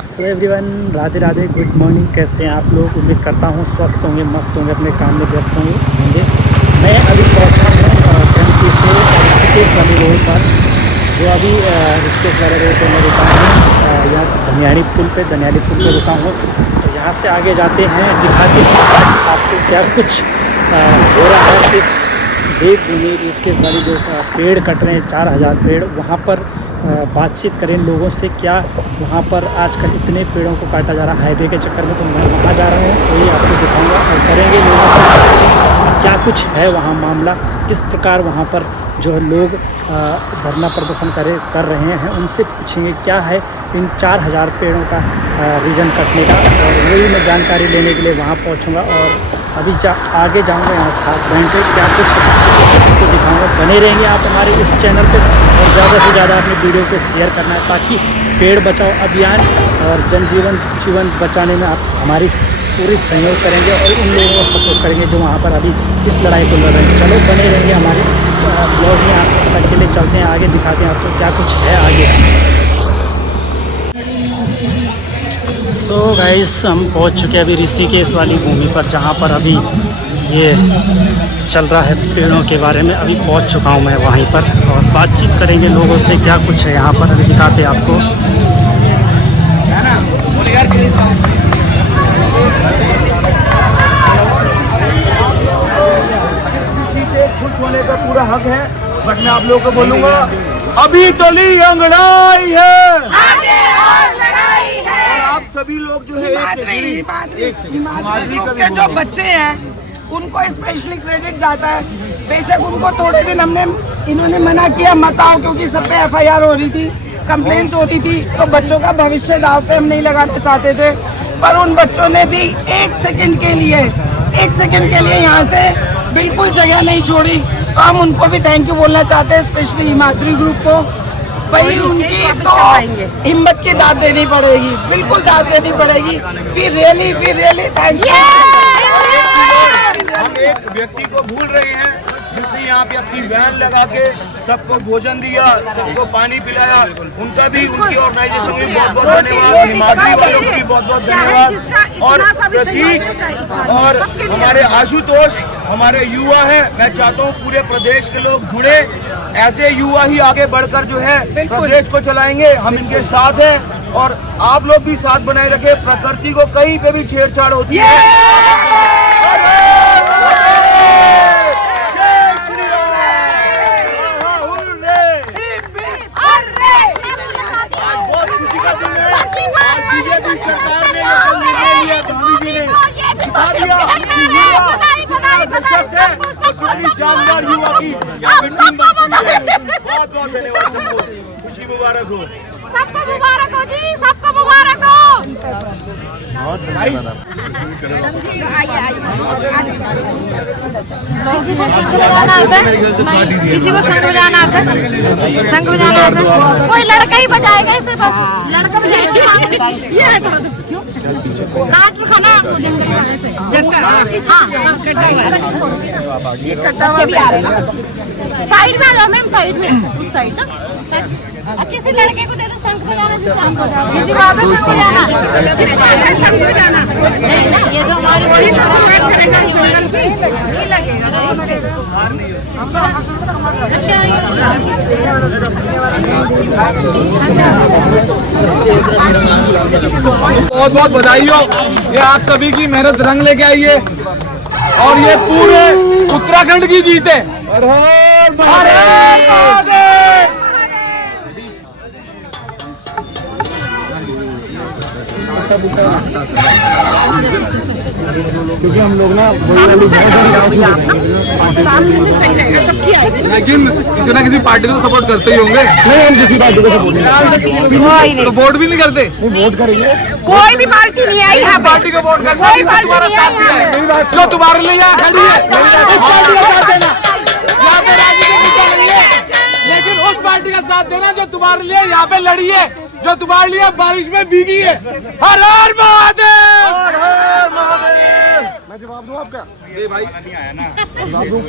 So everyone, Radhe Radhe, good morning. कैसे हैं आप लोग? उम्मीद करता हूँ स्वस्थ होंगे, मस्त होंगे, अपने काम में व्यस्त होंगे। मैं अभी पहुँचा हूँ क्रंची से ऋषिकेश वाली रोड पर, जो अभी ऋषिकेश वाले रोड पर मैं रुका हूँ। यहाँ धनियाली पुल पे रुका हूँ। तो यहाँ से आगे जाते हैं, दिखाते हैं आज आपको क्या कुछ हो रहा है इस देवभूमि ऋषिकेश वाली। जो पेड़ कट रहे हैं 4000 पेड़, वहाँ पर बातचीत करें लोगों से। क्या वहाँ पर आजकल इतने पेड़ों को काटा जा रहा है हाईवे के चक्कर में, तो मैं वहाँ जा रहा हूँ, वही आपको दिखाऊंगा और करेंगे लोगों से क्या कुछ है वहाँ मामला, किस प्रकार वहाँ पर जो है लोग धरना प्रदर्शन कर रहे हैं। उनसे पूछेंगे क्या है इन 4000 पेड़ों का रीजन कटने का, और वही मैं जानकारी लेने के लिए वहाँ पहुँचूँगा। और अभी आगे जाऊँगा, यहाँ 7 घंटे क्या कुछ आपको दिखाऊँगा। बने रहेंगे आप हमारे इस चैनल पे, और ज़्यादा से ज़्यादा अपने वीडियो को शेयर करना है, ताकि पेड़ बचाओ अभियान और जीवन बचाने में आप हमारी पूरी सहयोग करेंगे और उन लोगों को सपोर्ट करेंगे जो वहाँ पर अभी इस लड़ाई को लड़ रहे हैं। चलो बने रहेंगे हमारे इस ब्लॉग में। आप तक के लिए चलते हैं आगे, दिखाते हैं आपको क्या कुछ है आगे। सो गाइस, हम पहुँच चुके हैं अभी ऋषिकेश वाली भूमि पर, जहाँ पर अभी ये चल रहा है पेड़ों के बारे में। अभी पहुँच चुका हूँ मैं वहीं पर, और बातचीत करेंगे लोगों से क्या कुछ है यहाँ पर। अभी दिखाते हैं आपको। खुश होने का पूरा हक है, बट मैं आप लोगों को बोलूँगा अभी तो ली अंगड़ाई है, आगे और लड़ाई है। और आप सभी लोग जो है एक से जो बच्चे हैं उनको स्पेशली क्रेडिट जाता है। बेशक उनको थोड़े दिन इन्होंने मना किया मत आओ, क्योंकि सब पे FIR हो रही थी, कंप्लेंट्स हो रही थी, तो बच्चों का भविष्य दाव पे हम नहीं लगाना चाहते थे। पर उन बच्चों ने भी एक सेकंड के लिए यहाँ से बिल्कुल जगह नहीं छोड़ी। तो हम उनको भी थैंक यू बोलना चाहते हैं, स्पेशली हिमाद्री ग्रुप को। भाई उनकी तो हिम्मत की दाद देनी पड़ेगी, बिल्कुल दाद देनी पड़ेगी। We really thank you. हम एक व्यक्ति को भूल रहे हैं जिसने यहाँ पे अपनी वैन लगा के सबको भोजन दिया, सबको पानी पिलाया। उनका भी, उनकी ऑर्गेनाइजेशन को बहुत बहुत धन्यवाद, हिमाद्री वालों को भी बहुत बहुत धन्यवाद। और प्रतीक और हमारे आशुतोष हमारे युवा हैं। मैं चाहता हूँ पूरे प्रदेश के लोग जुड़े, ऐसे युवा ही आगे बढ़कर जो है प्रदेश को चलाएंगे। हम इनके साथ हैं, और आप लोग भी साथ बनाए रखे। प्रकृति को कहीं पे भी छेड़छाड़ होती है सरकार ने निर्णय लिया, गांधी जी ने दिखा दिया जानदार युवा की बहुत बहुत धन्यवाद सबको। खुशी मुबारक हो, सबको मुबारक हो जी, सबको मुबारक हो। किसी को संग बजाना आता है, कोई लड़का ही बजाएगा इसे, बस लड़का बजाएगा। ये काट खाना ये कट्टा भी आ रहा है। साइड में आ जाओ मैम, साइड में, उस साइड ना। किसी लड़के को दे दो संग बजाना, किसी को आपस संग बजाना, किसको आपस संग बजाना। नहीं ना, ये तो हमारी बड़ी तो शुरुआत करेंगे सिंगल पे नहीं लगेगा ना। बहुत बहुत बधाई हो। ये आप सभी की मेहनत रंग लेके आई है, और ये पूरे उत्तराखंड की जीत है। क्योंकि हम लोग ना लेकिन किसी ना किसी पार्टी को सपोर्ट करते ही होंगे। नहीं, हम किसी पार्टी को सपोर्ट तो वोट भी नहीं करते। वोट करेंगे, कोई भी पार्टी नहीं आई यहाँ, पार्टी को वोट करना है, तुम्हारा साथ दिया है, जो तुम्हारे लिए यहाँ खड़ी है, यहाँ पे राजनीति नहीं है, लेकिन उस पार्टी का साथ देना जो तुम्हारे लिए यहाँ पे लड़ी है, जो तुम्हारे लिए बारिश में भीगी है। हर हर महादेव, हर हर महादेव। मैं जवाब दूं आपका? ये भाई जवाब दूं?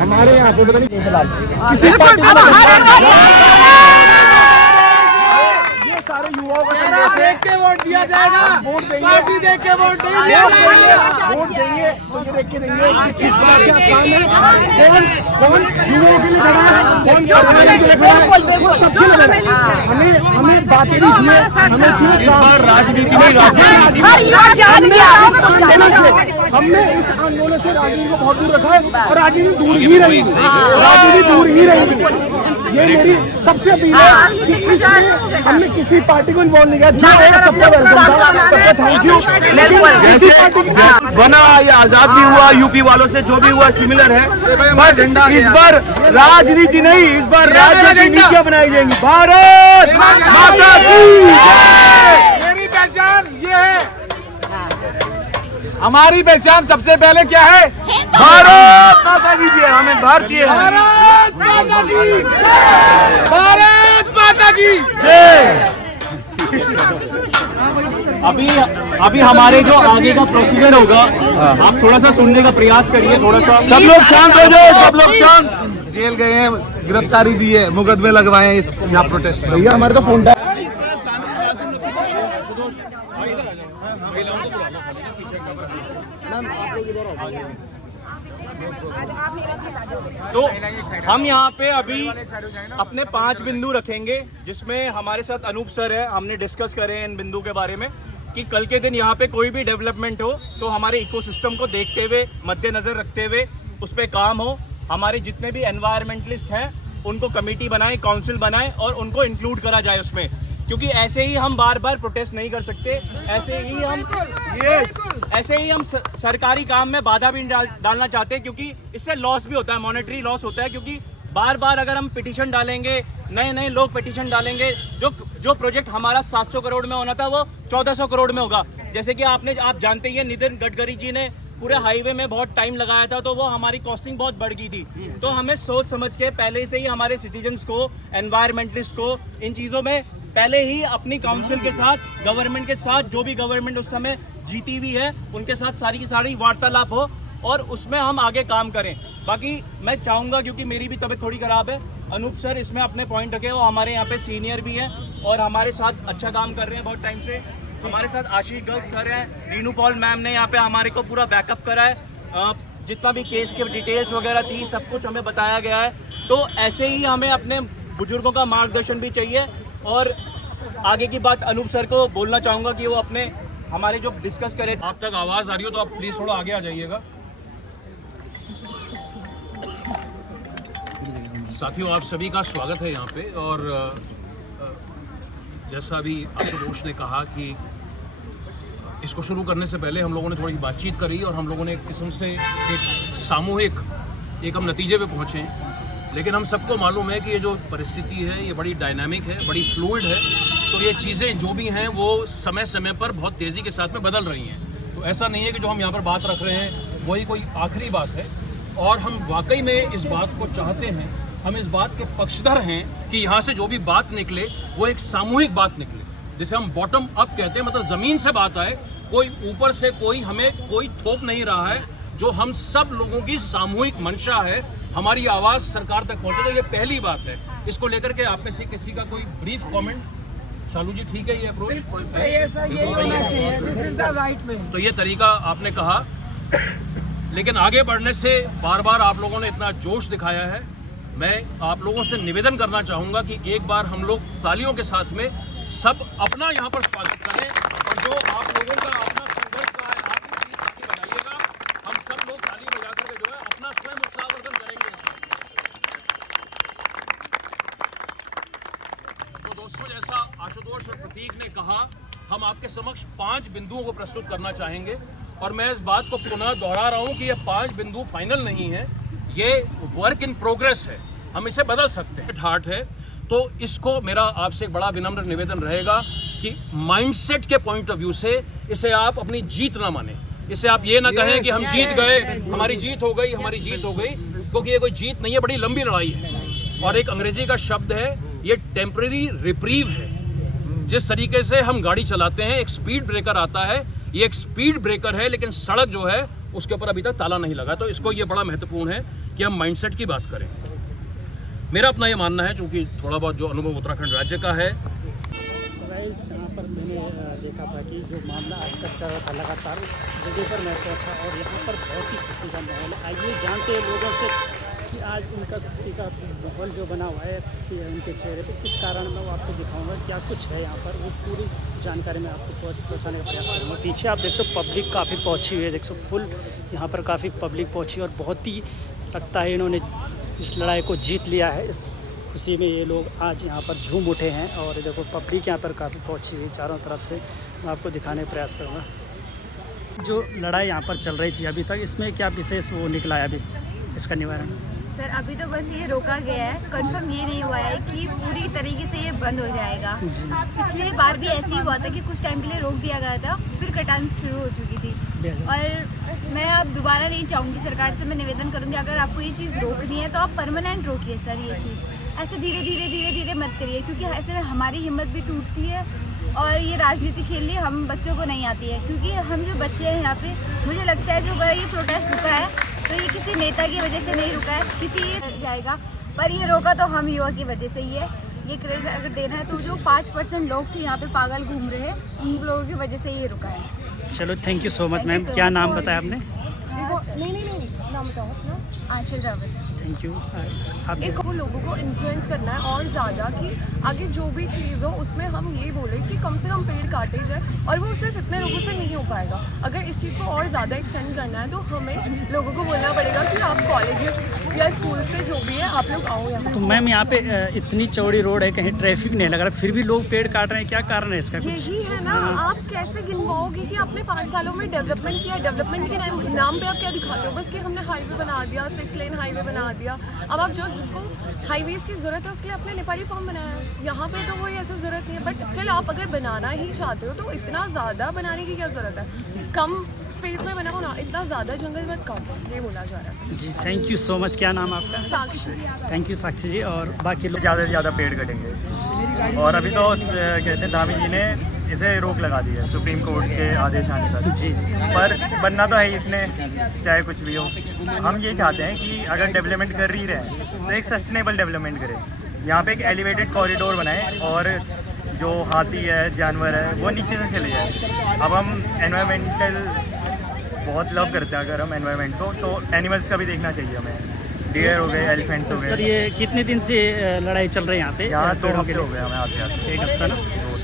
हमारे यहाँ पे पता नहीं किसी पार्टी सारे युवाओं का संदेश है। देख के वोट दिया जाएगा, वोट देंगे, पार्टी देख के वोट नहीं दिया वोट जाएगा। देंगे, वोट देंगे तो ये देख के देंगे कि किस बात क्या काम है, कौन युवाओं के लिए खड़ा है, कौन जवानों के लिए खड़ा है, वो सबके लिए खड़ा है। हमें बातें नहीं चाहिए, हमें चाहिए इस बार राजनीति में हमने इस आंदोलन से राजनीति को बहुत दूर रखा है और राजनीति दूर ही रहेगी, राजनीति दूर ही रहेगी। ये मेरी सबसे अपील है कि इसमें हमने किसी पार्टी को इन्वॉल्व नहीं किया, जो है सबका वेलकम था, सबका थैंक यू। लेकिन किसी पार्टी की बना ये आजाद भी हुआ, यूपी वालों से जो भी हुआ सिमिलर है। बस इस बार राजनीति नहीं, इस बार राजनीति नीतियां बनाई जाएंगी। भारत माता की मेरी पहचान ये है, हमारी पहचान सबसे पहले क्या है? भारत माता की जय। हमें भारतीय है। भारत माता की जय, भारत माता की अभी हमारे जो आगे का प्रोसीजर होगा, आप थोड़ा सा सुनने का प्रयास करिए, थोड़ा सा। सब लोग शांत हो जाओ, सब लोग शांत। जेल गए हैं, गिरफ्तारी दी है, मुकदमे लगवाए हैं इस यहाँ प्रोटेस्ट में। भैया हमारे तो फोन तो हम यहाँ पे अभी अपने 5 बिंदु रखेंगे, जिसमें हमारे साथ अनूप सर है। हमने डिस्कस करे हैं इन बिंदु के बारे में कि कल के दिन यहाँ पे कोई भी डेवलपमेंट हो तो हमारे इकोसिस्टम को देखते हुए, मद्देनजर रखते हुए उस पर काम हो। हमारे जितने भी एनवायरमेंटलिस्ट हैं उनको कमेटी बनाएं, काउंसिल बनाएं और उनको इंक्लूड करा जाए उसमें, क्योंकि ऐसे ही हम बार बार प्रोटेस्ट नहीं कर सकते। ऐसे ही हम सरकारी काम में बाधा भी डालना चाहते हैं, क्योंकि इससे लॉस भी होता है, मॉनेटरी लॉस होता है। क्योंकि बार बार अगर हम पिटीशन डालेंगे, नए लोग पिटीशन डालेंगे, जो प्रोजेक्ट हमारा 700 करोड़ में होना था वो 1400 करोड़ में होगा। जैसे कि आप जानते ही हैं, नितिन गडकरी जी ने पूरे हाईवे में बहुत टाइम लगाया था, तो वो हमारी कॉस्टिंग बहुत बढ़ गई थी। तो हमें सोच समझ के पहले से ही हमारे सिटीजन्स को, एनवायरमेंटलिस्ट को इन चीज़ों में पहले ही अपनी काउंसिल के साथ, गवर्नमेंट के साथ, जो भी गवर्नमेंट उस समय जीती हुई है उनके साथ सारी की सारी वार्तालाप हो और उसमें हम आगे काम करें। बाकी मैं चाहूँगा, क्योंकि मेरी भी तबीयत थोड़ी ख़राब है, अनूप सर इसमें अपने पॉइंट रखे। वो हमारे यहाँ पे सीनियर भी हैं और हमारे साथ अच्छा काम कर रहे हैं बहुत टाइम से। हमारे साथ आशीष गर्ग सर हैं, रीनू पॉल मैम ने यहाँ पे हमारे को पूरा बैकअप करा है। जितना भी केस के डिटेल्स वगैरह थी, सब कुछ हमें बताया गया है। तो ऐसे ही हमें अपने बुजुर्गों का मार्गदर्शन भी चाहिए। और आगे की बात अनूप सर को बोलना चाहूँगा कि वो अपने हमारे जो डिस्कस करें। आप तक आवाज़ आ रही हो तो आप प्लीज़ थोड़ा आगे आ जाइएगा। साथियों, आप सभी का स्वागत है यहाँ पे। और जैसा अभी आशुतोष ने कहा कि इसको शुरू करने से पहले हम लोगों ने थोड़ी बातचीत करी और हम लोगों ने एक किस्म से एक सामूहिक हम नतीजे पे पहुँचे। लेकिन हम सबको मालूम है कि ये जो परिस्थिति है ये बड़ी डायनामिक है, बड़ी फ्लूइड है। तो ये चीज़ें जो भी हैं वो समय समय पर बहुत तेज़ी के साथ में बदल रही हैं। तो ऐसा नहीं है कि जो हम यहाँ पर बात रख रहे हैं वही कोई आखिरी बात है। और हम वाकई में इस बात को चाहते हैं, हम इस बात के पक्षधर हैं कि यहाँ से जो भी बात निकले वो एक सामूहिक बात निकले, जिसे हम बॉटम अप कहते हैं। मतलब ज़मीन से बात आए, कोई ऊपर से कोई हमें कोई थोप नहीं रहा है। जो हम सब लोगों की सामूहिक मंशा है, हमारी आवाज़ सरकार तक पहुँचे, तो ये पहली बात है। इसको लेकर के आप में से किसी का कोई ब्रीफ कमेंट? शालू जी, ठीक है ये अप्रोच? बिल्कुल सही है सर, ये होना चाहिए, this is the right way. तो ये तरीका आपने कहा, लेकिन आगे बढ़ने से बार बार आप लोगों ने इतना जोश दिखाया है। मैं आप लोगों से निवेदन करना चाहूँगा कि एक बार हम लोग तालियों के साथ में सब अपना यहाँ पर स्वागत करें। और जो आप लोगों का अपना संघर्ष का है, आप इसकी ताली बजाइएगा। हम सब लोग ताली बजा करके जो है अपना स्वयं उत्साहवर्धन करेंगे। तो दोस्तों, जैसा आशुतोष और प्रतीक ने कहा, हम आपके समक्ष 5 बिंदुओं को प्रस्तुत करना चाहेंगे। और मैं इस बात को पुनः दोहरा रहा हूँ कि ये 5 बिंदु फाइनल नहीं है, ये वर्क इन प्रोग्रेस है, हम इसे बदल सकते हैं। हार्ट है, तो इसको मेरा आपसे एक बड़ा विनम्र निवेदन रहेगा कि माइंडसेट के पॉइंट ऑफ व्यू से इसे आप अपनी जीत ना माने। इसे आप ये ना कहें कि हम जीत गए, हमारी जीत हो गई, हमारी जीत हो गई, क्योंकि ये कोई जीत नहीं है, बड़ी लंबी लड़ाई है। और एक अंग्रेजी का शब्द है, ये टेम्परेरी रिप्रीव है। जिस तरीके से हम गाड़ी चलाते हैं, एक स्पीड ब्रेकर आता है, ये एक स्पीड ब्रेकर है, लेकिन सड़क जो है उसके ऊपर अभी तक ताला नहीं लगा। तो इसको ये बड़ा महत्वपूर्ण है कि हम माइंडसेट की बात करें। मेरा अपना ये मानना है, चूँकि थोड़ा बहुत जो अनुभव उत्तराखंड राज्य का है, गाइस यहाँ पर मैंने देखा था कि जो मामला आज तक चल रहा था लगातार उस जगह पर मैं पहुँचा और यहाँ पर बहुत ही खुशी का माहौल है। आइए जानते हैं लोगों से कि आज उनका खुशी का माहौल जो बना हुआ है, खुशी है उनके चेहरे पे, किस कारण मैं वो आपको दिखाऊंगा क्या कुछ है यहाँ पर, वो पूरी जानकारी मैं आपको पहुँचाने का प्रयास करूँगा। पीछे आप देख सकते हो पब्लिक काफ़ी पहुँची हुई है, देख सकते फुल यहाँ पर काफ़ी पब्लिक पहुँची और बहुत ही लगता है इन्होंने इस लड़ाई को जीत लिया है। इस खुशी में ये लोग आज यहाँ पर झूम उठे हैं और देखो पब्लिक यहाँ पर काफ़ी पहुँची हुई चारों तरफ से। मैं आपको दिखाने का प्रयास करूँगा जो लड़ाई यहाँ पर चल रही थी अभी तक, इसमें क्या विशेष वो निकला है अभी इसका निवारण? सर अभी तो बस ये रोका गया है, कंफर्म ये नहीं हुआ है कि पूरी तरीके से ये बंद हो जाएगा। पिछली बार भी ऐसे ही हुआ था कि कुछ टाइम के लिए रोक दिया गया था, फिर कटान शुरू हो चुकी थी। और मैं अब दोबारा नहीं चाहूँगी, सरकार से मैं निवेदन करूँगी अगर आपको ये चीज़ रोकनी है तो आप परमानेंट रोकिए सर। ये चीज़ ऐसे धीरे धीरे मत करिए, क्योंकि ऐसे में हमारी हिम्मत भी टूटती है और ये राजनीति खेलनी हम बच्चों को नहीं आती है। क्योंकि हम जो बच्चे हैं यहाँ पे, मुझे लगता है जो ये प्रोटेस्ट रुका है तो ये किसी नेता की वजह से नहीं रुका है, किसी जाएगा पर ये रोका तो हम युवा की वजह से ही है। ये क्रेडिट अगर देना है तो जो 5% लोग थे यहाँ पे पागल घूम रहे हैं, उन लोगों की वजह से ये रुका है। चलो thank you so much ma'am. क्या नाम बताया आपने? नहीं नाम बताओ अपना। आंचल रावत। Thank you. आप एक वो लोगों को इन्फ्लुएंस करना है और ज़्यादा कि आगे जो भी चीज़ हो उसमें हम ये बोले कि कम से कम पेड़ काटे जाए, और वो सिर्फ इतने लोगों से नहीं हो पाएगा। अगर इस चीज़ को और ज़्यादा एक्सटेंड करना है तो हमें लोगों को बोलना पड़ेगा कि आप कॉलेजेस या स्कूल से जो भी है आप लोग आओ यहाँ। तो मैम यहाँ पे इतनी चौड़ी रोड है, कहीं ट्रैफिक नहीं लग रहा, फिर भी लोग पेड़ काट रहे हैं, क्या कारण है इसका? कुछ यही है ना, आप कैसे गिनवाओगे कि आपने 5 सालों में डेवलपमेंट किया? डेवलपमेंट के नाम पे आप क्या दिखाते हो? बस कि हमने हाईवे बना दिया, 6 लेन हाईवे बना दिया। अब आप जो जिसको हाईवेज की जरूरत है उसके लिए आपने नेपाली फॉर्म बनाया है, यहाँ पे तो कोई ऐसा जरूरत नहीं है। बट स्टिल आप अगर बनाना ही चाहते हो तो इतना ज़्यादा बनाने की क्या ज़रूरत है? कम स्पेस में बनाओ ना, इतना ज़्यादा जंगल मत काटो, ये बोला जा रहा है। जी थैंक यू सो मच। क्या नाम आपका? साक्षी। थैंक यू साक्षी जी। और बाकी लोग ज़्यादा से ज़्यादा पेड़ कटेंगे और अभी तो कहते हैं धामी जी ने इसे रोक लगा दी है सुप्रीम कोर्ट के आदेश आने तक। जी पर बनना तो है ही इसने, चाहे कुछ भी हो। हम ये चाहते हैं कि अगर डेवलपमेंट कर ही रहे हैं तो एक सस्टेनेबल डेवलपमेंट करें। यहाँ पे एक एलिवेटेड कॉरिडोर बनाएं और जो हाथी है, जानवर है, वो नीचे से चले जाए। अब हम एनवायरमेंटल बहुत लव करते हैं, अगर हम एनवायरमेंट को तो एनिमल्स का भी देखना चाहिए हमें। डियर हो गए, एलिफेंट्स हो गए। सर ये कितने दिन से लड़ाई चल रही है यहाँ पे? यहाँ 2 हफ्ते हो गए हमें आते। एक हफ्ता ना।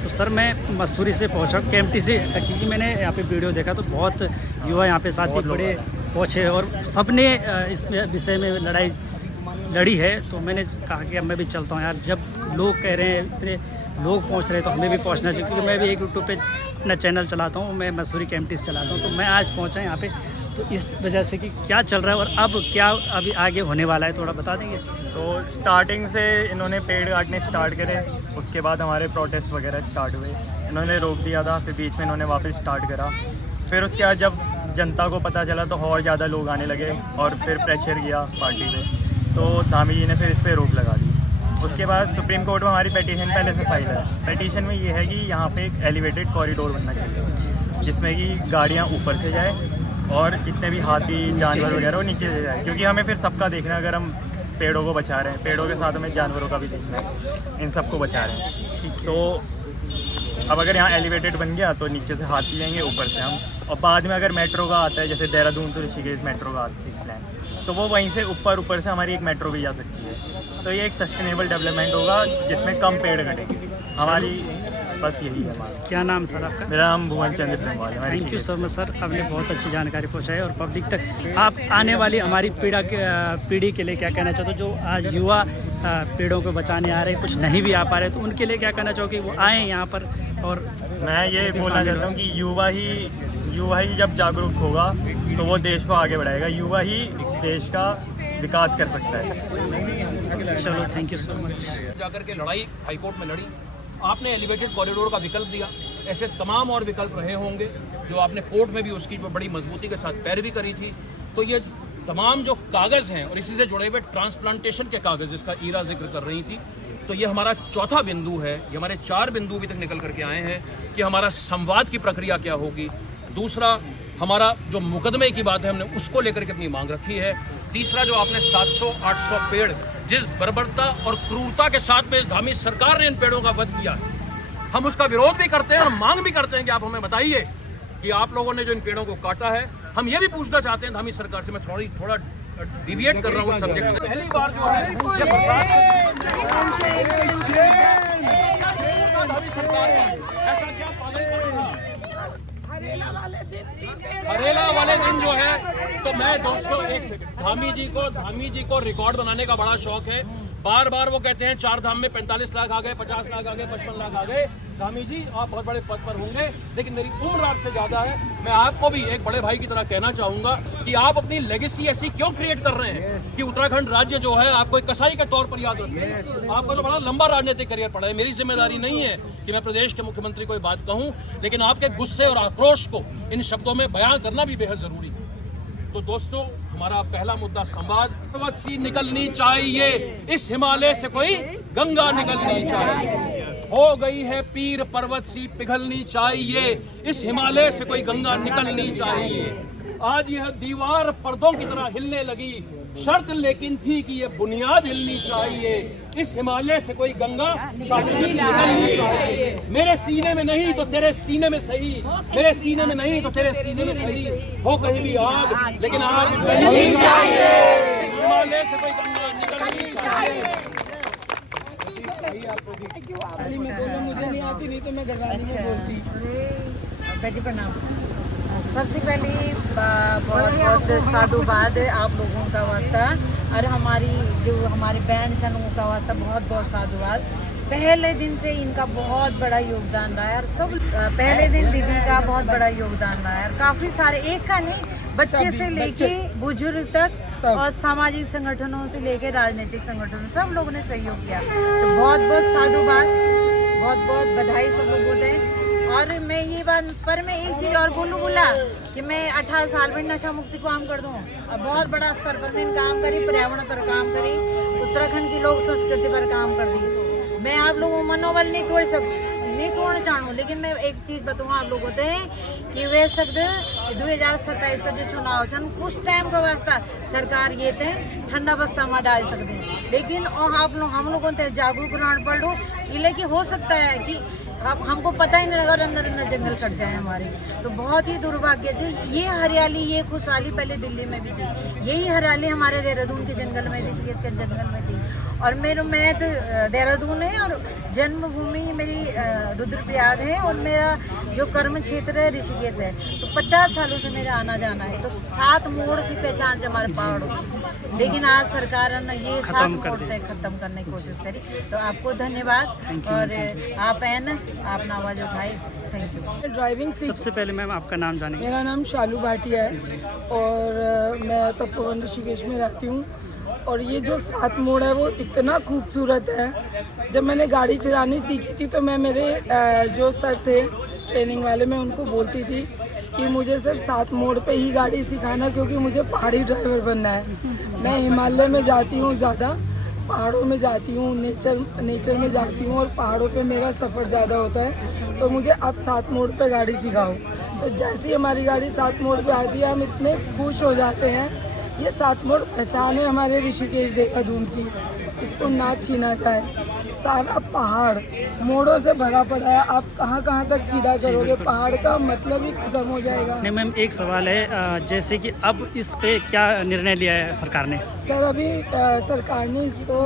तो सर मैं मसूरी से पहुँचा, केएमटी से, क्योंकि मैंने यहाँ पे वीडियो देखा तो बहुत युवा यहाँ पे साथी बड़े पहुँचे और सब ने इस विषय में लड़ाई लड़ी है। तो मैंने कहा कि अब मैं भी चलता हूँ यार, जब लोग कह रहे हैं, इतने लोग पहुँच रहे हैं तो हमें भी पहुँचना चाहिए। क्योंकि मैं भी एक यूट्यूब पे अपना चैनल चलाता हूँ, मैं मसूरी केएमटी से चलाता हूँ, तो मैं आज पहुँचा यहाँ पे तो इस वजह से कि क्या चल रहा है और अब क्या अभी आगे होने वाला है, थोड़ा बता देंगे इसमें? तो स्टार्टिंग से इन्होंने पेड़ काटने स्टार्ट करे, उसके बाद हमारे प्रोटेस्ट वगैरह स्टार्ट हुए। इन्होंने रोक दिया था, फिर बीच में इन्होंने वापस स्टार्ट करा। फिर उसके बाद जब जनता को पता चला तो और ज़्यादा लोग आने लगे और फिर प्रेशर किया पार्टी पे, तो धामी जी ने फिर इस पर रोक लगा दी। उसके बाद सुप्रीम कोर्ट में हमारी पिटीशन पहले से फाइल है। पिटीशन में ये है कि यहाँ पे एक एलिवेटेड कॉरिडोर बनना चाहिए जिसमें कि गाड़ियाँ ऊपर से जाए और जितने भी हाथी, जानवर वगैरह वो नीचे से जाए। क्योंकि हमें फिर सबका देखना है, अगर हम पेड़ों को बचा रहे हैं, पेड़ों के साथ हमें जानवरों का भी देखना है, इन सबको बचा रहे हैं। तो अब अगर यहाँ एलिवेटेड बन गया तो नीचे से हाथी जाएंगे, ऊपर से हम, और बाद में अगर मेट्रो का आता है, जैसे देहरादून तो ऋषिकेश मेट्रो का आता है प्लान, तो वो वहीं से ऊपर से हमारी एक मेट्रो भी जा सकती है। तो ये एक सस्टेनेबल डेवलपमेंट होगा जिसमें कम पेड़ कटेंगे। हमारी बस यही है। क्या नाम सर आपका? मेरा नाम भुवन चंद्र धनवाल है। Thank you so much sir, आपने बहुत अच्छी जानकारी पहुँचाई और पब्लिक तक आप आने वाली हमारी पीढ़ी के लिए क्या कहना चाहते हो? जो आज युवा पेड़ों को बचाने आ रहे हैं, कुछ नहीं भी आ पा रहे, तो उनके लिए क्या कहना चाहोगे? वो आएँ यहाँ पर और मैं ये बोलना चाहता हूँ कि युवा ही जब जागरूक होगा तो वो देश को आगे बढ़ाएगा। युवा ही देश का विकास कर सकता है। चलो थैंक यू सो मच। जाकर के लड़ाई हाईकोर्ट में लड़ी, आपने एलिवेटेड कॉरिडोर का विकल्प दिया। ऐसे तमाम और विकल्प रहे होंगे जो आपने कोर्ट में भी उसकी बड़ी मजबूती के साथ पैरवी करी थी। तो ये तमाम जो कागज़ हैं और इसी से जुड़े हुए ट्रांसप्लांटेशन के कागज़ जिसका ईरा जिक्र कर रही थी, तो ये हमारा चौथा बिंदु है। ये हमारे 4 बिंदु अभी तक निकल करके आए हैं कि हमारा संवाद की प्रक्रिया क्या होगी। दूसरा, हमारा जो मुकदमे की बात है, हमने उसको लेकर के अपनी मांग रखी है। तीसरा, जो आपने 700-800 पेड़ जिस बर्बरता और क्रूरता के साथ में इस धामी सरकार ने इन पेड़ों का वध किया, हम उसका विरोध भी करते हैं और मांग भी करते हैं कि आप हमें बताइए कि आप लोगों ने जो इन पेड़ों को काटा है। हम ये भी पूछना चाहते हैं धामी सरकार से, मैं थोड़ा डिविएट कर रहा हूँ सब्जेक्ट से। पहली बार जो है धामी सरकार ने ऐसा क्या हरेला वाले दिन जो है, तो मैं दोस्तों एक सेकंड, धामी जी को रिकॉर्ड बनाने का बड़ा शौक है। बार बार वो कहते हैं 4 धाम में 45 लाख आ गए, 50 लाख आ गए, 55 लाख आ गए। धामी जी आप बहुत बड़े पद पर होंगे, लेकिन मेरी उम्र आपसे ज्यादा है। मैं आपको भी एक बड़े भाई की तरह कहना चाहूंगा कि आप अपनी लेगेसी ऐसी क्यों क्रिएट कर रहे हैं कि उत्तराखंड राज्य जो है आपको एक कसाई के तौर पर याद रखे। आपको तो बड़ा लंबा राजनीतिक करियर पड़ा है। मेरी जिम्मेदारी नहीं है कि मैं प्रदेश के मुख्यमंत्री को ये बात कहूँ, लेकिन आपके गुस्से और आक्रोश को इन शब्दों में बयान करना भी बेहद जरूरी है। तो दोस्तों, हमारा पहला मुद्दा संवाद। पर्वत सी निकलनी चाहिए, इस हिमालय से कोई गंगा निकलनी चाहिए। हो गई है पीर पर्वत सी पिघलनी चाहिए, इस हिमालय से कोई गंगा निकलनी चाहिए। आज यह दीवार पर्दों की तरह हिलने लगी, शर्त लेकिन थी कि ये बुनियाद हिलनी चाहिए। इस हिमालय से कोई गंगा निकलनी चाहिए। मेरे सीने में नहीं तो तेरे सीने में सही, मेरे सीने में नहीं तो तेरे सीने में सही। हो कहीं भी आग, लेकिन आग निकलनी चाहिए। इस हिमालय से कोई गंगा निकलनी चाहिए। में बोलो, मुझे नहीं आती, नहीं तो मैं घरवाली में बोलती। प्रणाम। सबसे पहले बहुत बहुत साधुवाद आप लोगों का वास्ता, और हमारे बैंड चनों का वास्ता बहुत बहुत साधुवाद। पहले दिन से इनका बहुत बड़ा योगदान रहा है, और सब पहले दिन दीदी का बहुत बड़ा योगदान रहा है। और काफ़ी सारे, एक का नहीं, बच्चे से लेके बुजुर्ग तक, और सामाजिक संगठनों से लेके राजनीतिक संगठनों, सब लोगों ने सहयोग किया। तो बहुत बहुत साधुवाद, बहुत बहुत बधाई सब लोगों को दें। और मैं ये बात पर मैं एक चीज़ और बोला कि मैं 18 साल में नशा मुक्ति को काम कर दूँ। अब बहुत बड़ा स्तर पर मैंने काम करी, पर्यावरण पर काम करी, उत्तराखंड की लोक संस्कृति पर काम कर दी। मैं आप लोगों को मनोबल नहीं तोड़ना चाहूँ, लेकिन मैं एक चीज़ बताऊँ आप लोगों को कि वे सकते 2027 का जो चुनाव है कुछ टाइम का वास्ता सरकार ये थे ठंडा बस्ता में डाल सकते हैं, लेकिन और हम लोगों को जागरूक रहना पड़ लो। लेकिन हो सकता है कि अब हमको पता ही नहीं लगा और अंदर जंगल कट जाए हमारे, तो बहुत ही दुर्भाग्य है। ये हरियाली, ये खुशहाली पहले दिल्ली में भी थी, यही हरियाली हमारे देहरादून के जंगल में, ऋषिकेश के जंगल में थी। और मैं तो देहरादून है और जन्मभूमि मेरी रुद्रप्रयाग है, और मेरा जो कर्म क्षेत्र है ऋषिकेश है। तो 50 सालों से मेरा आना जाना है, तो 7 मोड़ से पहचान से हमारे पहाड़ों, लेकिन आज सरकार ने ये 7 मोड़ से ख़त्म करने की कोशिश करी। तो आपको धन्यवाद, और आप हैं ना, आपने आवाज़ उठाई, थैंक यू। ड्राइविंग सबसे पहले मैम आपका नाम जानेंगे। मेरा नाम शालू भाटिया है, और मैं तपोवन ऋषिकेश में रहती हूँ। और ये जो 7 मोड़ है वो इतना खूबसूरत है। जब मैंने गाड़ी चलानी सीखी थी तो मैं मेरे जो सर थे ट्रेनिंग वाले, मैं उनको बोलती थी कि मुझे सर 7 मोड़ पे ही गाड़ी सिखाना, क्योंकि मुझे पहाड़ी ड्राइवर बनना है। मैं हिमालय में जाती हूँ, ज़्यादा पहाड़ों में जाती हूँ, नेचर में जाती हूँ, और पहाड़ों पे मेरा सफ़र ज़्यादा होता है। तो मुझे अब 7 मोड़ पे गाड़ी सिखाओ। तो जैसे ही हमारी गाड़ी 7 मोड़ पे आती है, हम इतने खुश हो जाते हैं। ये 7 मोड़ पहचान है हमारे ऋषिकेश देहरादून की, इसको ना छीना जाए। सारा पहाड़ मोड़ों से भरा पड़ा है, आप कहाँ तक सीधा करोगे, पहाड़ का मतलब ही खत्म हो जाएगा। नहीं मैम, एक सवाल है, जैसे कि अब इस पे क्या निर्णय लिया है सरकार ने? सर अभी सरकार ने इसको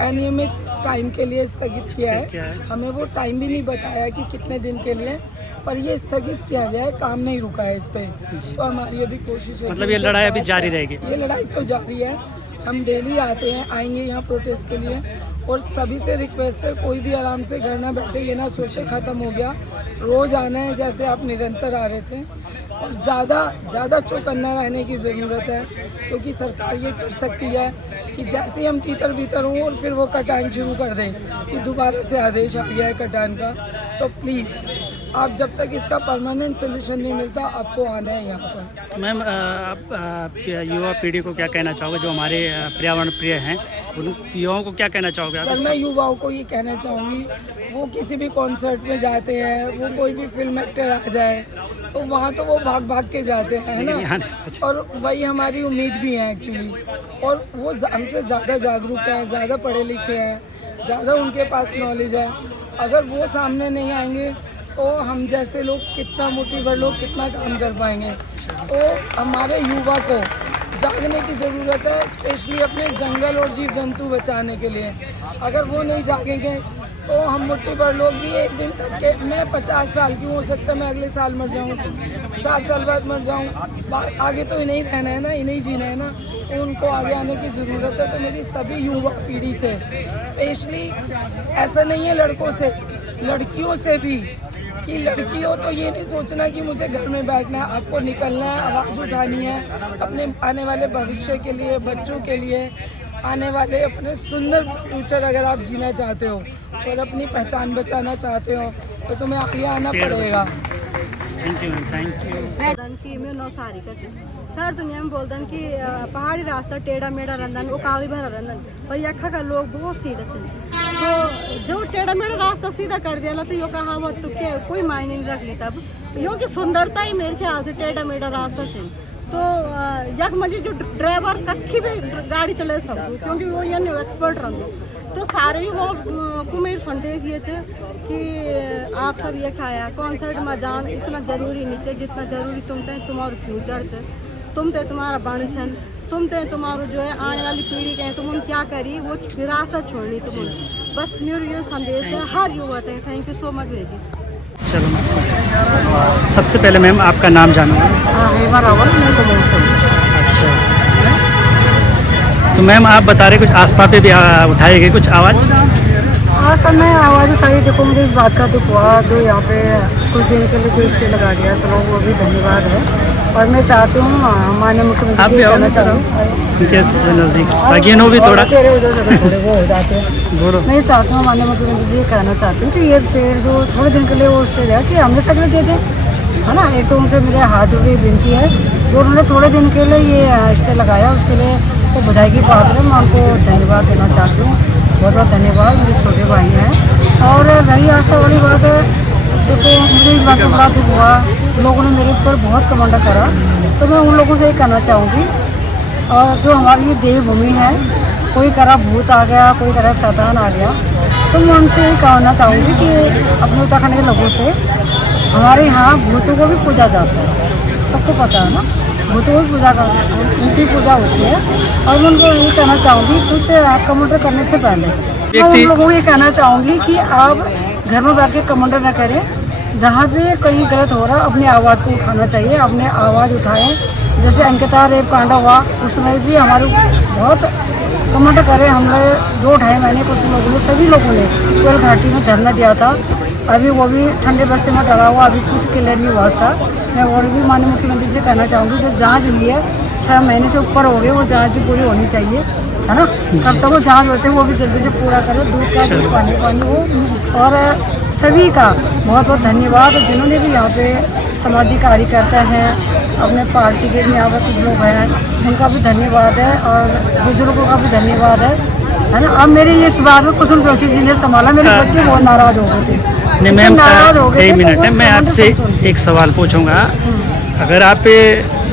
अनियमित टाइम के लिए स्थगित किया है। हमें वो टाइम भी नहीं बताया कि कितने दिन के लिए, पर ये स्थगित किया गया है, काम नहीं रुका है इस पे। तो हमारी अभी कोशिश है, मतलब ये लड़ाई अभी जारी रहेगी? ये लड़ाई तो जारी है, हम डेली आएंगे यहाँ प्रोटेस्ट के लिए। और सभी से रिक्वेस्ट है, कोई भी आराम से घर ना बैठे, ये ना सोचे ख़त्म हो गया, रोज़ आना है जैसे आप निरंतर आ रहे थे। और ज़्यादा चौकन्ना रहने की ज़रूरत है, क्योंकि सरकार ये कर सकती है कि जैसे हम तीतर भीतर हों और फिर वो कटान शुरू कर दें कि दोबारा से आदेश आ गया है कटान का। तो प्लीज़ आप जब तक इसका परमानेंट सोल्यूशन नहीं मिलता, आपको आना है यहाँ पर। मैम, आप युवा पीढ़ी को क्या कहना चाहोगे जो हमारे पर्यावरण प्रिय हैं, उन युवाओं को क्या कहना चाहोगे? सर मैं युवाओं को ये कहना चाहूँगी, वो किसी भी कॉन्सर्ट में जाते हैं, वो कोई भी फिल्म एक्टर आ जाए तो वहाँ तो वो भाग के जाते हैं, है ना, और वही हमारी उम्मीद भी है एक्चुअली। और वो हमसे ज़्यादा जागरूक हैं, ज़्यादा पढ़े लिखे हैं, ज़्यादा उनके पास नॉलेज है, अगर वो सामने नहीं आएंगे तो हम जैसे लोग कितना मोटिवेट लोग कितना काम कर पाएंगे। तो हमारे युवा को जागने की ज़रूरत है, स्पेशली अपने जंगल और जीव जंतु बचाने के लिए। अगर वो नहीं जागेंगे तो हम मोटिवेट लोग भी एक दिन तक के, मैं 50 साल की हो सकता है मैं अगले साल मर जाऊँ, 4 साल बाद मर जाऊँ, आगे तो इन्हें रहना है ना, इन्हें जीना है ना, तो उनको आगे आने की ज़रूरत है। तो मेरी सभी युवा पीढ़ी से, स्पेशली ऐसा नहीं है लड़कों से, लड़कियों से भी, कि लड़की हो तो ये नहीं सोचना कि मुझे घर में बैठना है, आपको निकलना है, आवाज़ उठानी है अपने आने वाले भविष्य के लिए, बच्चों के लिए, आने वाले अपने सुंदर फ्यूचर अगर आप जीना चाहते हो और अपनी पहचान बचाना चाहते हो तो तुम्हें आगे आना पड़ेगा। Thank you ma'am, thank you. कि मैं नौसारी का सार दुनिया में बोलते कि पहाड़ी रास्ता टेढ़ा मेढ़ा रंदन वो काली भरा रंदन पर यखा का लोग बहुत सीधा चल, तो जो टेढ़ा मेढ़ा रास्ता सीधा कर दिया तो यो कहावत तो क्या कोई मायने नहीं रख ली तब यो की सुंदरता ही मेरे ख्याल से टेढ़ा मेढ़ा रास्ता चल। तो यख मजे जो ड्राइवर कखी भी गाड़ी चले सकूँ क्योंकि वो यानी एक्सपर्ट रंगो, तो सारे ही वो को मेरी फंटेज ये कि आप सब ये खाया कॉन्सर्ट में जान इतना ज़रूरी नहीं जितना ज़रूरी तुम थे तुम्हारा फ्यूचर च, तुम थे तुम्हारा बण छन, तुम थे तुम्हारा जो है आने वाली पीढ़ी के तुम उन क्या करी वो विरासत छोड़नी तुम उन, बस मेरे ये संदेश थे हर युवा थे। थैंक यू सो मच भेजी। चलो मैम, सबसे पहले मैम आपका नाम जानूँगा। हेमा रावल, मेरे को अच्छा, तो मैम आप बता रहे कुछ आस्था पे भी उठाई गई कुछ आवाज़? आज तक मैं आवाज़ उठाई, देखो मुझे इस बात का दुख हुआ जो यहाँ पे कुछ दिन के लिए जो स्टे लगा दिया, चलो वो भी धन्यवाद है। और मैं चाहती हूँ माननीय मुख्यमंत्री जी कहना चाहूँ नज़दीक ताकि नो भी थोड़ा वो हो जाते हैं बोलो। मैं चाहता हूँ माननीय मुख्यमंत्री जी कहना चाहती हूँ कि ये पेड़ जो थोड़े दिन के लिए वो स्टे है कि हमेशा के लिए दे दें, है ना। एक तो उनसे मेरे हाथ जोड़ी विनती है जो उन्होंने थोड़े दिन के लिए ये स्टे लगाया उसके लिए तो बधाई की बात है, मैं उनको धन्यवाद देना चाहती हूँ, बहुत बहुत धन्यवाद। मेरे छोटे भाई हैं। और रही आस्था वाली बात है, देखो मुझे इस बात का बड़ा दुख हुआ, लोगों ने मेरे ऊपर बहुत कमांडा करा, तो मैं उन लोगों से ये कहना चाहूँगी और जो हमारी ये देवभूमि है, कोई करा भूत आ गया, कोई करा शैतान आ गया, तो मैं उनसे यही कहना चाहूँगी कि अपने उत्तराखंड के लोगों से हमारे यहाँ भूतों को भी पूजा जाता है, सबको पता है ना, भूतों को भी पूजा करते, उनकी पूजा होती है। और मैं उनको यही कहना चाहूँगी कुछ कमेंट करने से पहले मैं उन लोगों को ये कहना चाहूँगी कि आप घर में बैठ के कमेंट न करें, जहाँ पे कहीं गलत हो रहा अपनी आवाज़ को उठाना चाहिए, अपने आवाज़ उठाएं। जैसे अंकिता रेप कांड हुआ उसमें भी हमारे बहुत कमेंट करें, हमने 2-2.5 महीने कुछ लोगों ने सभी लोगों ने कोयल घाटी में धरना दिया था, अभी वो भी ठंडे बस्ते में डरा हुआ, अभी कुछ क्लियर नहीं हुआ उसका। मैं और भी माननीय मुख्यमंत्री से कहना चाहूँगी जो जाँच हुई है 6 महीने से ऊपर हो गए, वो जाँच भी पूरी होनी चाहिए, है ना। कब तक वो जाँच होते हैं वो भी जल्दी से पूरा करो, दूध का दूध पानी हो। और सभी का बहुत बहुत धन्यवाद जिन्होंने भी यहाँ पे सामाजिक कार्यकर्ता हैं, अपने पार्टी के भी यहाँ पर कुछ लोग हैं, उनका भी धन्यवाद है और बुजुर्गों का भी धन्यवाद है ना। अब मेरे ये बार में कुसुम जोशी जी ने संभाला, मेरे बच्चे बहुत नाराज हो गए थे। नहीं मैम, एक मिनट है, मैं आपसे एक सवाल पूछूंगा। अगर आप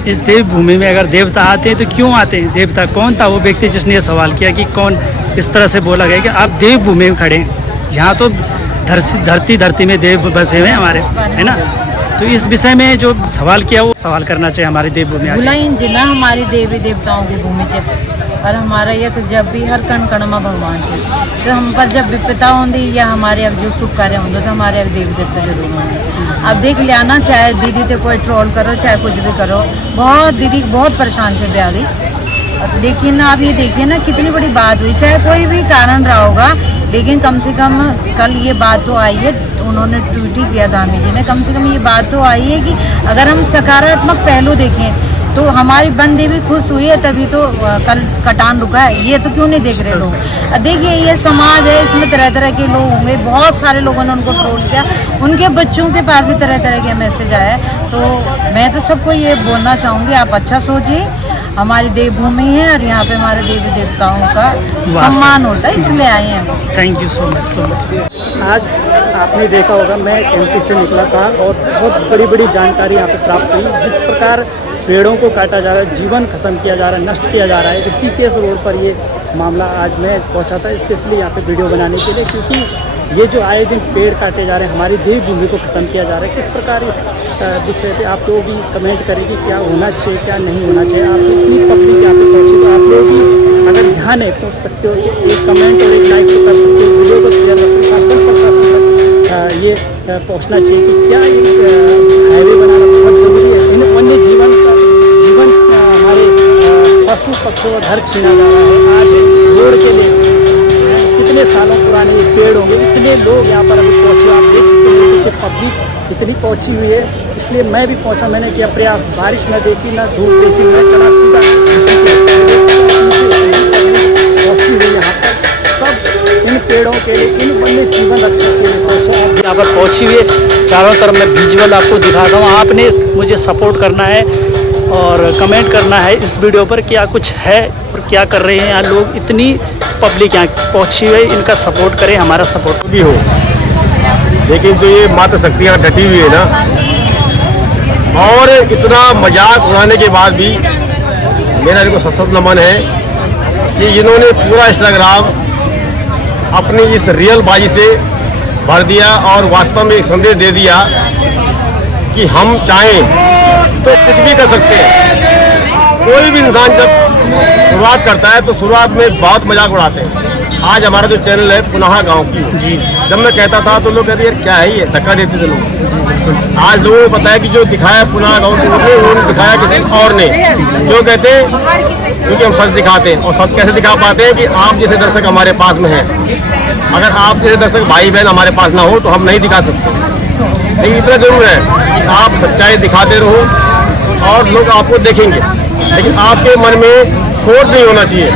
इस देवभूमि में अगर देवता आते हैं तो क्यों आते हैं? देवता कौन था वो व्यक्ति जिसने ये सवाल किया कि कौन, इस तरह से बोला गया कि आप देवभूमि में खड़े हैं, यहाँ तो धरती में देव बसे हुए हैं हमारे, है ना। तो इस विषय में जो सवाल किया वो सवाल करना चाहिए हमारी देवभूमि बुलाइन जिना हमारी देवी देवताओं की भूमि है और हमारा यह जब भी हर कण कण में भगवान है, तो हम पर जब विपदा होंगी या हमारे जो शुभ कार्य होंगे तो हमारे देवी देवता जरूर होंगे। अब देख लिया चाहे दीदी तो कोई ट्रोल करो चाहे कुछ भी करो, बहुत दीदी बहुत परेशान से ब्याह दी। देखिए ना, आप ये देखिए ना कितनी बड़ी बात हुई, चाहे कोई भी कारण रहा होगा, लेकिन कम से कम कल ये बात तो आई है, उन्होंने ट्वीट ही किया धामी जी ने, कम से कम ये बात तो आई है कि अगर हम सकारात्मक पहलू देखें तो हमारी बन देवी खुश हुई है, तभी तो कल कटान रुका है। ये तो क्यों नहीं देख रहे लोग? देखिए ये समाज है, इसमें तरह तरह के लोग होंगे, बहुत सारे लोगों ने उनको ट्रोल किया, उनके बच्चों के पास भी तरह तरह के मैसेज आए। तो मैं तो सबको ये बोलना चाहूँगी, आप अच्छा सोचिए, हमारी देवभूमि है और यहाँ पे हमारे देवी देवताओं का सम्मान होता है, इसलिए आए हैं। Thank you so much, so much. आज आपने देखा होगा मैं एमपी से निकला था और बहुत बड़ी बड़ी जानकारी यहाँ पे प्राप्त हुई, जिस प्रकार पेड़ों को काटा जा रहा है, जीवन खत्म किया जा रहा है, नष्ट किया जा रहा है। ऋषिकेश रोड पर ये मामला आज मैं पहुँचा था स्पेशली यहाँ पे वीडियो बनाने के लिए, क्योंकि ये जो आए दिन पेड़ काटे जा रहे हैं, हमारी देवभूमि को ख़त्म किया जा रहा है, किस प्रकार इस विषय पे आप लोग भी कमेंट करें कि क्या होना चाहिए क्या नहीं होना चाहिए। आप इतनी पब्लिक यहाँ पे पहुँची तो आप लोग भी अगर यहाँ नहीं पहुँच सकते हो तो एक कमेंट और एक लाइक तो कर सकते हो, वीडियो को शेयर कर सकते हो। प्रशासन तक ये पहुँचना चाहिए कि क्या ये हाईवे बनाना बहुत ज़रूरी है। इन वन्य जीवन का हमारे पशु पक्षियों का घर छीना जा रहा है। आज रोड के लिए कितने सालों पुराने ये पेड़ होंगे, इतने लोग यहाँ पर अभी पहुँचे, आप देख सकते हैं पीछे पब्लिक इतनी पहुँची हुई है। इसलिए मैं भी पहुँचा, मैंने किया प्रयास, बारिश न देखी न धूप देखी, मैं चला सीधा पहुँची हुई यहाँ पर। सब इन पेड़ों के लिए, इन वन्य जीवन रक्षक के लिए पहुँचा, यहाँ पर पहुँची हुई है। चारों तरफ मैं विजुअल आपको दिखाता हूँ, आपने मुझे सपोर्ट करना है और कमेंट करना है इस वीडियो पर क्या कुछ है और क्या कर रहे हैं यहाँ लोग। इतनी पब्लिक यहाँ पहुँची हुई, इनका सपोर्ट करें, हमारा सपोर्ट भी हो। लेकिन जो ये मात्र शक्तियाँ डटी हुई है ना, और इतना मजाक उड़ाने के बाद भी मेरा इनको सशक्त नमन है कि इन्होंने पूरा इंस्टाग्राम अपनी इस रियल बाजी से भर दिया और वास्तव में एक संदेश दे दिया कि हम चाहें तो कुछ भी कर सकते हैं। कोई भी इंसान जब शुरुआत करता है तो शुरुआत में बहुत मजाक उड़ाते हैं। आज हमारा जो चैनल है पुनः गांव की, जब मैं कहता था तो लोग कहते यार क्या है ये, धक्का देते थे लोग। आज लोगों को पता है कि जो दिखाया पुनः गांव की उन्होंने दिखाया किसी और ने। जो कहते हैं क्योंकि हम सच दिखाते हैं, और सच कैसे दिखा पाते हैं कि आप जैसे दर्शक हमारे पास में हैं। अगर आप जैसे दर्शक भाई बहन हमारे पास ना हो तो हम नहीं दिखा सकते। लेकिन इतना जरूर है कि आप सच्चाई दिखाते रहो और लोग आपको देखेंगे, लेकिन आपके मन में खोट नहीं होना चाहिए।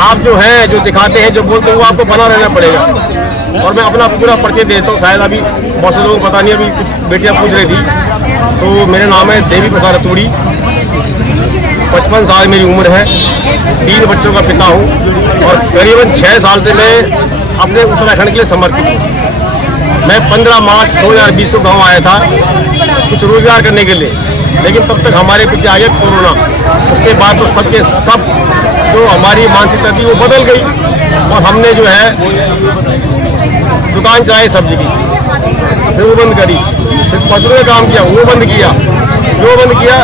आप जो हैं, जो दिखाते हैं, जो बोलते हैं, वो आपको बना रहना पड़ेगा। और मैं अपना पूरा परिचय देता हूँ, शायद अभी बहुत से लोगों को पता नहीं, अभी कुछ बेटियाँ पूछ रही थी। तो मेरा नाम है देवी प्रसाद रतूड़ी, 55 साल मेरी उम्र है, 3 बच्चों का पिता हूँ और करीबन 6 साल से मैं अपने उत्तराखंड के लिए समर्पित हूँ। मैं 15 मार्च 2020 को गाँव आया था कुछ रोजगार करने के लिए, लेकिन तब तक हमारे पीछे आ गया कोरोना। उसके बाद तो सबके सब जो हमारी मानसिकता थी वो बदल गई और हमने जो है दुकान चलाई सब्जी की, फिर वो बंद करी, फिर मजदूर का काम किया, वो बंद किया। जो बंद किया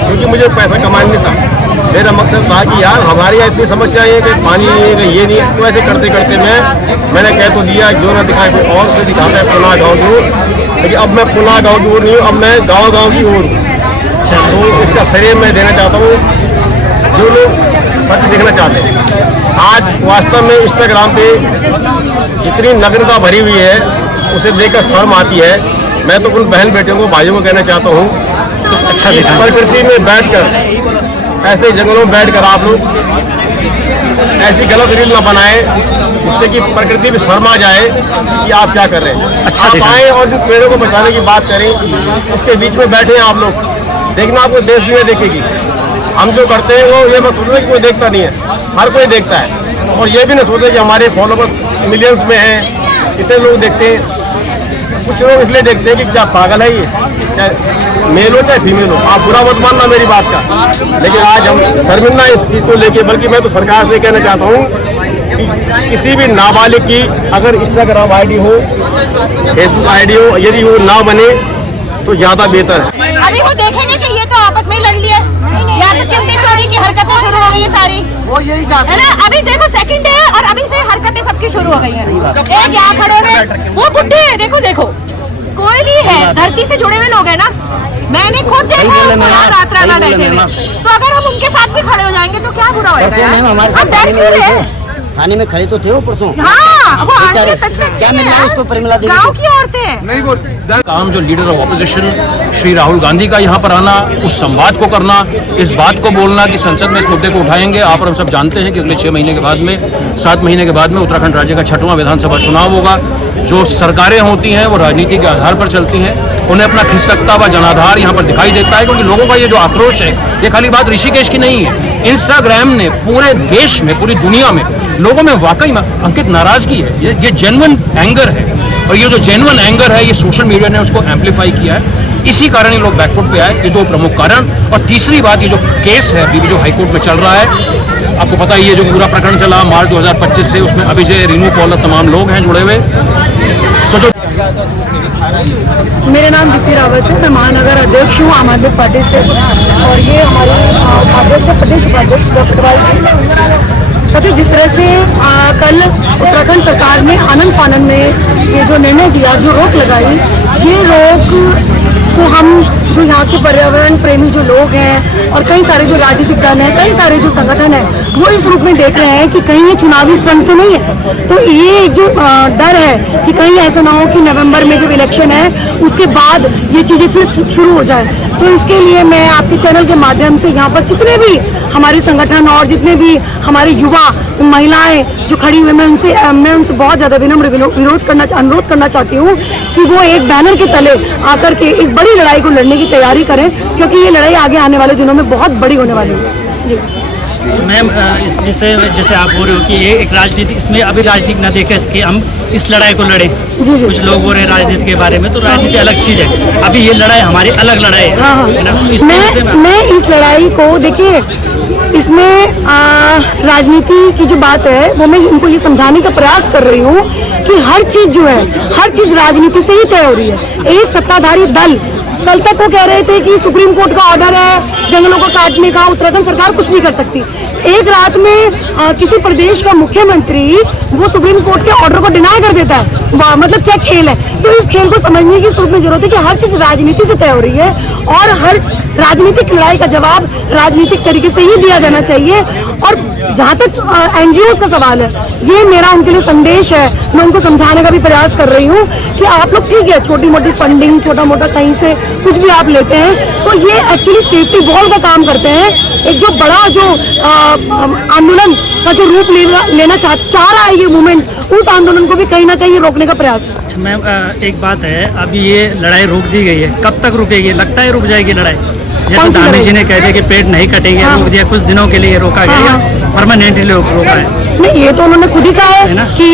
क्योंकि मुझे पैसा कमाने था। मेरा मकसद था कि यार हमारे यहाँ इतनी समस्या है कि पानी नहीं है, कि ये नहीं है। तो ऐसे करते करते मैंने कह तो दिया जो ना दिखाए कोई और से दिखाता है पुनः गाँव की ओर। लेकिन अब मैं पुनः गाँव की ओर नहीं हूँ, अब मैं गाँव की ओर हूँ। तो इसका श्रेय मैं देना चाहता हूँ जो लोग सच देखना चाहते हैं। आज वास्तव में इंस्टाग्राम पे जितनी नग्नता भरी हुई है उसे देखकर शर्म आती है। मैं तो उन बहन बेटियों को, भाइयों को कहना चाहता हूँ अच्छा प्रकृति में बैठकर, ऐसे जंगलों में बैठकर आप लोग ऐसी गलत रील ना बनाएं जिससे कि प्रकृति भी शर्मा जाए कि आप क्या कर रहे हैं। अच्छा आप आए और इन पेड़ों को बचाने की बात करें, इसके बीच में बैठे हैं आप लोग। देखना आपको देश दुनिया देखेगी। हम जो करते हैं वो ये मत सोचते कि कोई देखता नहीं है, हर कोई देखता है। और ये भी नहीं सोचते कि हमारे फॉलोवर्स मिलियंस में हैं, इतने लोग देखते हैं। कुछ लोग इसलिए देखते हैं कि क्या पागल है ये, चाहे मेल हो चाहे फीमेल हो। आप बुरा मत मानना मेरी बात का, लेकिन आज हम शर्मिंदा इस चीज़ को लेके, बल्कि मैं तो सरकार से कहना चाहता हूँ कि किसी भी नाबालिग की अगर इंस्टाग्राम आईडी हो, फेसबुक आईडी हो, यदि वो ना बने तो ज़्यादा बेहतर है। अभी वो देखेंगे कि ये तो आपस में लड़ लिए, या तो चिंती चोरी की हरकतें शुरू हो गई है सारी, वो यही है ना। अभी देखो सेकंड डे और अभी से हरकतें सबकी शुरू हो गई हैं। एक यहाँ खड़े हुए, वो बुढ़े हैं, देखो देखो, कोई नहीं है, धरती से जुड़े हुए लोग हैं ना। मैंने खुद देखा रात रात बैठे हुए, तो अगर हम उनके साथ भी खड़े हो जाएंगे तो क्या बुरा होगा। हम बैठ क्यों रहे? थाने में खड़े तो थे वो परसों। हाँ, वो आंटी सच में अच्छी है, गाँव की औरतें नहीं। वो काम जो leader of opposition Shri Rahul Gandhi का यहाँ पर आना, उस संवाद को करना, इस बात को बोलना कि संसद में इस मुद्दे को उठाएंगे। आप और हम सब जानते हैं कि अगले 6 महीने के बाद में, 7 महीने के बाद में उत्तराखंड राज्य का 6वां विधानसभा चुनाव होगा। जो सरकारें होती हैं वो राजनीति के आधार पर चलती हैं, उन्हें अपना खिसकता व जनाधार यहाँ पर दिखाई देता है। क्योंकि लोगों का ये जो आक्रोश है, ये खाली बात ऋषिकेश की नहीं है। इंस्टाग्राम ने पूरे देश में, पूरी दुनिया में लोगों में वाकई में अंकित नाराजगी है। ये जेन्युइन एंगर है, और ये जो जेन्युइन एंगर है ये सोशल मीडिया ने उसको एम्पलीफाई किया है। इसी कारण ये लोग बैकफुट पे आए, ये दो प्रमुख कारण। और तीसरी बात, ये जो केस है अभी भी जो हाईकोर्ट में चल रहा है, आपको पता ही है जो पूरा प्रकरण चला मार्च 2025 से, उसमें अभिजय, रीनू पॉल तमाम लोग हैं जुड़े हुए। तो जो मेरा नाम दीप्ति रावत है, मैं महानगर अध्यक्ष हूँ आम आदमी पार्टी से, और ये हमारे अध्यक्ष प्रदेश उपाध्यक्ष डॉक्टर कटवाल जी। कहते जिस तरह से कल उत्तराखंड सरकार ने आनंद फानन में ये जो निर्णय दिया, जो रोक लगाई, ये रोक तो हम जो यहाँ के पर्यावरण प्रेमी जो लोग हैं और कई सारे जो राजनीतिक दल हैं, कई सारे जो संगठन हैं, वो इस रूप में देख रहे हैं कि कहीं ये चुनावी स्टंट तो नहीं है। तो ये जो डर है कि कहीं ऐसा ना हो कि नवंबर में जब इलेक्शन है उसके बाद ये चीज़ें फिर शुरू हो जाए। तो इसके लिए मैं आपके चैनल के माध्यम से यहाँ पर जितने भी हमारे संगठन और जितने भी हमारे युवा महिलाएं जो खड़ी हुई, मैं उनसे बहुत ज़्यादा विनम्र अनुरोध करना चाहती हूँ कि वो एक बैनर के तले आकर के इस बड़ी लड़ाई को लड़ने की तैयारी करें, क्योंकि ये लड़ाई आगे आने वाले दिनों में बहुत बड़ी होने वाली है। जी मैम, इस विषय में जैसे आप बोल रहे हो कि ये एक राजनीति, इसमें अभी राजनीति ना देखे कि हम इस लड़ाई को लड़े। जी जी। कुछ लोग बोल रहे हैं राजनीति के बारे में, तो राजनीति अलग चीज़ है, अभी ये लड़ाई हमारी अलग लड़ाई है। हाँ हाँ, मैं इस लड़ाई को, देखिए इसमें राजनीति की जो बात है वो मैं उनको ये समझाने का प्रयास कर रही हूँ कि हर चीज़ जो है, हर चीज़ राजनीति से ही तय हो रही है। एक सत्ताधारी दल कल तक वो कह रहे थे कि सुप्रीम कोर्ट का ऑर्डर है जंगलों को काटने का, उत्तराखंड सरकार कुछ नहीं कर सकती। एक रात में किसी प्रदेश का मुख्यमंत्री वो सुप्रीम कोर्ट के ऑर्डर को डिनाई कर देता है। मतलब क्या खेल है? तो इस खेल को समझने की इस रूप में जरूरत है कि हर चीज़ राजनीति से तय हो रही है और हर राजनीतिक लड़ाई का जवाब राजनीतिक तरीके से ही दिया जाना चाहिए। और जहाँ तक एनजीओ का सवाल है, ये मेरा उनके लिए संदेश है, मैं उनको समझाने का भी प्रयास कर रही हूँ कि आप लोग ठीक है, छोटी मोटी फंडिंग, छोटा मोटा कहीं से कुछ भी आप लेते हैं, तो ये एक्चुअली सेफ्टी वॉल का काम करते हैं। एक जो बड़ा जो आंदोलन का जो रूप लेना चाह रहा है ये मूवमेंट, उस आंदोलन को भी कहीं ना कहीं रोकने का प्रयास है। अच्छा मैम, एक बात है, अभी ये लड़ाई रोक दी गई है, कब तक रुकेगी? लगता है रुक जाएगी लड़ाई? जैसे गांधी जी ने कह दिया कि पेड़ नहीं कटेंगे, रोक दिया, कुछ दिनों के लिए रोका गया, परमानेंटली रोका है? नहीं, ये तो उन्होंने खुद ही कहा है कि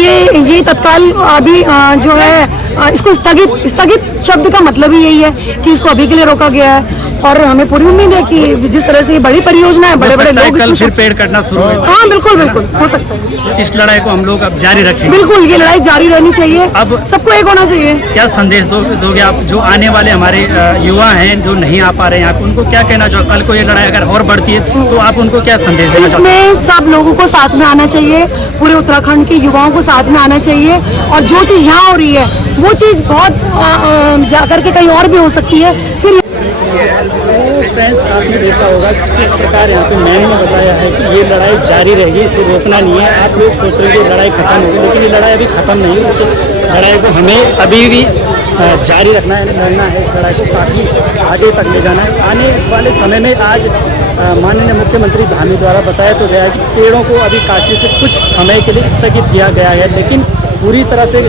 ये तत्काल अभी जो है इसको स्थगित शब्द का मतलब ही यही है कि इसको अभी के लिए रोका गया है। और हमें पूरी उम्मीद है कि जिस तरह से ये बड़ी परियोजना है, बड़े बड़े लोग कल फिर पेड़ कटना शुरू हो। हाँ बिल्कुल बिल्कुल हो सकता है। इस लड़ाई को हम लोग अब जारी रखेंगे। बिल्कुल, ये लड़ाई जारी रहनी चाहिए, अब सबको एक होना चाहिए। क्या संदेश दोगे आप जो आने वाले हमारे युवा हैं जो नहीं आ पा रहे हैं, आप उनको क्या कहना चाहो? कल को ये लड़ाई अगर और बढ़ती है तो आप उनको क्या संदेश देना चाहोगे? इसमें सब लोगों को साथ में आना चाहिए, पूरे उत्तराखंड के युवाओं को साथ में आना चाहिए। और जो चीज़ यहाँ हो रही है वो चीज़ बहुत जाकर के कहीं और भी हो सकती है। फिर फ्रेंड्स, आपने देखा होगा किस प्रकार यहाँ पे मैम ने बताया है कि ये लड़ाई जारी रहेगी, इसे रोकना नहीं है। आप लोग सोच रहे हैं कि लड़ाई खत्म होगी, लेकिन ये लड़ाई अभी खत्म नहीं है। इस लड़ाई को हमें अभी भी जारी रखना है, लड़ना है। इस लड़ाई को काफ़ी आगे तक ले जाना है। आने वाले समय में आज माननीय मुख्यमंत्री धामी द्वारा बताया तो गया कि पेड़ों को अभी काटने से कुछ समय के लिए स्थगित किया गया है, लेकिन पूरी तरह से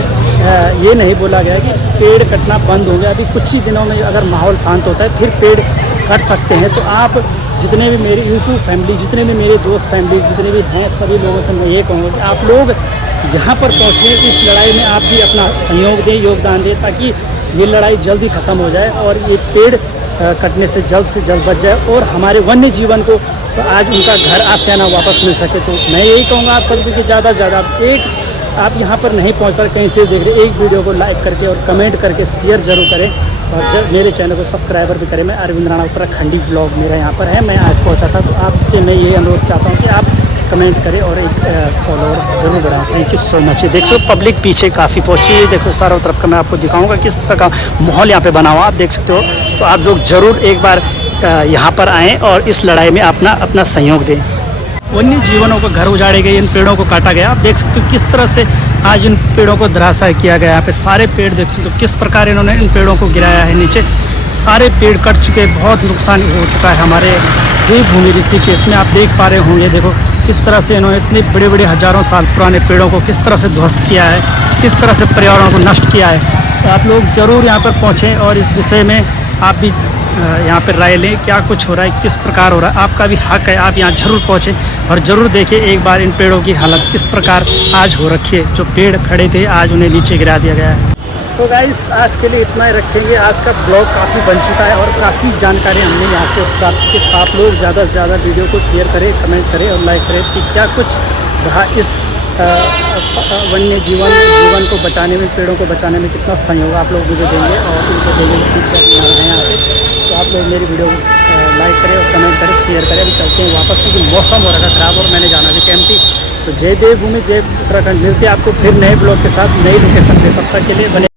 ये नहीं बोला गया कि पेड़ कटना बंद हो गया। अभी कुछ ही दिनों में अगर माहौल शांत होता है फिर पेड़ कट सकते हैं। तो आप जितने भी मेरी यूट्यूब फैमिली, जितने भी मेरे दोस्त फैमिली, जितने भी हैं, सभी लोगों से मैं ये कहूँगा कि आप लोग यहाँ पर पहुँचें, इस लड़ाई में आप भी अपना सहयोग दें, योगदान दें, ताकि ये लड़ाई जल्दी ख़त्म हो जाए और ये पेड़ कटने से जल्द बच जाए और हमारे वन्य जीवन को आज उनका घर आशियाना वापस मिल सके। तो मैं यही कहूँगा आप सभी कि ज़्यादा से ज़्यादा आप यहाँ पर नहीं पहुँच कर कहीं से देख रहे, एक वीडियो को लाइक करके और कमेंट करके शेयर जरूर करें और मेरे चैनल को सब्सक्राइबर भी करें। मैं अरविंद राणा, उत्तराखंडी ब्लॉग मेरा यहाँ पर है, मैं आज पहुँचा था, तो आपसे मैं ये अनुरोध चाहता हूँ कि आप कमेंट करें और एक फॉलोअर जरूर बढ़ाएं। Thank you so much. देख सो पब्लिक पीछे काफ़ी पहुँची है, देखो चारों तरफ का मैं आपको दिखाऊंगा किस तरह का माहौल यहाँ पे बना हुआ, आप देख सकते हो। तो आप लोग ज़रूर एक बार यहाँ पर आएँ और इस लड़ाई में अपना सहयोग दें। वन्य जीवनों को घर उजाड़े गए, इन पेड़ों को काटा गया। आप देख सकते हो किस तरह से आज इन पेड़ों को धराशायी किया गया। यहाँ पे सारे पेड़ देख सकते हो किस प्रकार इन्होंने इन पेड़ों को गिराया है नीचे। सारे पेड़ कट चुके, बहुत नुकसान हो चुका है हमारे देवभूमि ऋषिकेश में। आप देख पा रहे होंगे, देखो किस तरह से इन्होंने इतने बड़े बड़े हज़ारों साल पुराने पेड़ों को किस तरह से ध्वस्त किया है, किस तरह से पर्यावरण को नष्ट किया है। तो आप लोग ज़रूर यहाँ पर पहुँचें और इस विषय में आप भी यहाँ पर राय लें, क्या कुछ हो रहा है, किस प्रकार हो रहा है। आपका भी हक है, आप यहाँ जरूर पहुँचें और ज़रूर देखें एक बार इन पेड़ों की हालत किस प्रकार आज हो रखी है। जो पेड़ खड़े थे आज उन्हें नीचे गिरा दिया गया है। सो गाइस आज के लिए इतना ही रखेंगे। आज का ब्लॉग काफ़ी बन चुका है और काफ़ी जानकारी हमने यहाँ से प्राप्त की। आप लोग ज़्यादा से ज़्यादा वीडियो को शेयर करें, कमेंट करें और लाइक करें कि क्या कुछ रहा इस वन्य जीवन को बचाने में, पेड़ों को बचाने में कितना सहयोग आप लोग मुझे देंगे और उनको देंगे पीछे यहाँ पे। तो आप लोग मेरी वीडियो को लाइक करें और कमेंट करें, शेयर करें। अभी चलते हैं वापस क्योंकि मौसम हो रहा था ख़राब और मैंने जाना भी कैंपटी। तो जय देवभूमि जय उत्तराखंड। मिलते हैं आपको फिर नए ब्लॉग के साथ नई लोकेशन पे। तब तक के लिए बने